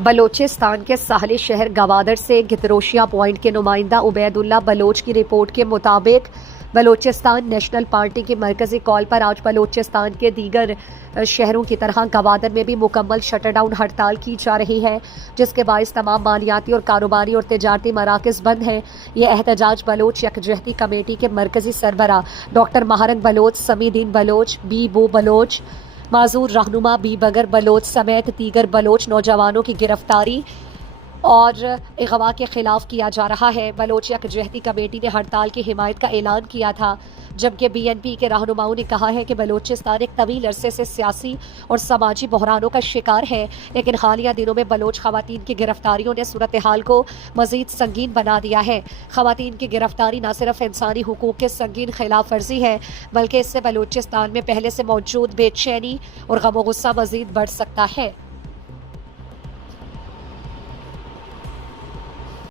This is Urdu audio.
بلوچستان کے ساحلی شہر گوادر سے گتروشیا پوائنٹ کے نمائندہ عبید اللہ بلوچ کی رپورٹ کے مطابق بلوچستان نیشنل پارٹی کی مرکزی کال پر آج بلوچستان کے دیگر شہروں کی طرح گوادر میں بھی مکمل شٹر ڈاؤن ہڑتال کی جا رہی ہے، جس کے باعث تمام مالیاتی اور کاروباری اور تجارتی مراکز بند ہیں۔ یہ احتجاج بلوچ یکجہتی کمیٹی کے مرکزی سربراہ doctor مہارنگ Baloch, Sumi Uddin Baloch, be بو بلوچ، معذور رہنما بی بگر بلوچ سمیت دیگر بلوچ نوجوانوں کی گرفتاری اور اغوا کے خلاف کیا جا رہا ہے۔ بلوچ یکجہتی کمیٹی نے ہڑتال کی حمایت کا اعلان کیا تھا، جبکہ بی این پی کے رہنماؤں نے کہا ہے کہ بلوچستان ایک طویل عرصے سے سیاسی اور سماجی بحرانوں کا شکار ہے، لیکن حالیہ دنوں میں بلوچ خواتین کی گرفتاریوں نے صورتحال کو مزید سنگین بنا دیا ہے۔ خواتین کی گرفتاری نہ صرف انسانی حقوق کے سنگین خلاف ورزی ہے، بلکہ اس سے بلوچستان میں پہلے سے موجود بے چینی اور غم و غصہ مزید بڑھ سکتا ہے۔